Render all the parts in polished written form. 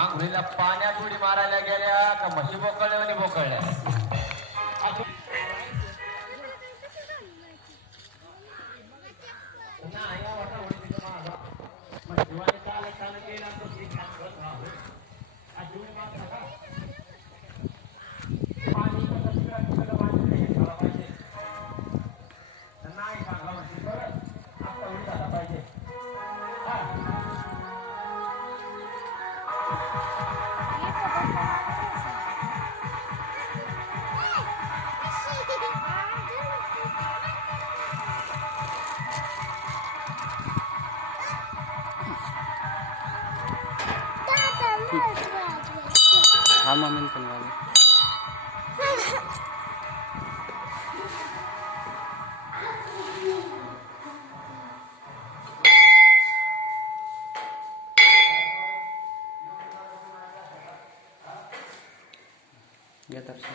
आंघोळीला पाण्यात उडी मारायला गेल्या का म्हशी बोकळल्या आणि बोकळल्या. हा मोमेंट पण वाले या दर्शन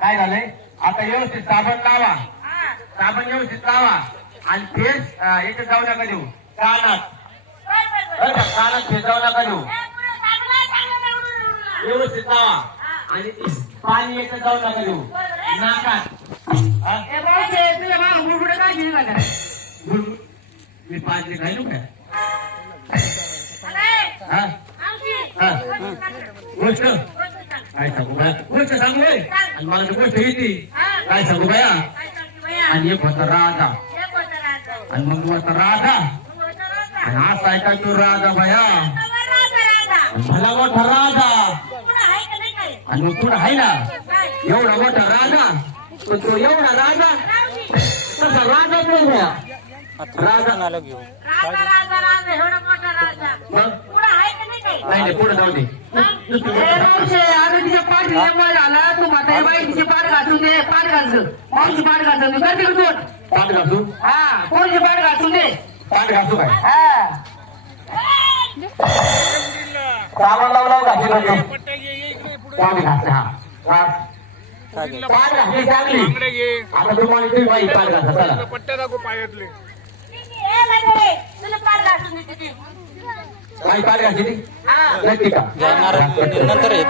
काय झालंय आता व्यवस्थित साबण लावा. साबण व्यवस्थित लावा आणि फेस इथे जाऊ नका देऊ. कानात कानात फेस जाऊ नका देऊ. व्यवस्थित लावा आणि पाणी इथे जाऊ नका देऊ. नाकात मी 5 खायलो काय गोष्ट काय सांगू बाया. गोष्ट सांगू आणि मला तर गोष्ट येते. काय सांगू बाया. आणि एक होता राजा आणि मग होता राधा आणि असा ऐका तो राजा बाया भला मोठा राजा आणि मग पुढे आहे ना एवढा मोठा राजा पण तो एवढा राजा तसा राजा बोलला राजा नाही पुढे जाऊ दे. आता तिच्या पाठ झाला तू म्हातारी बाई तिचे पाठ घासून दे. पाठ घासून कोणची पाठ घासून तू करते का तू पाठ घासू. हा कोणची पाठ घासून दे. पाठ घासू काय हा सामान लावला घासू पाठ घासते. हा पाठ घासली चांगली. आता तुम्हाला तुम्ही बाई पाठ घासा. चला पट्ट्या दाखव पायातले. काही पाठ घासली नक्की का नंतर येत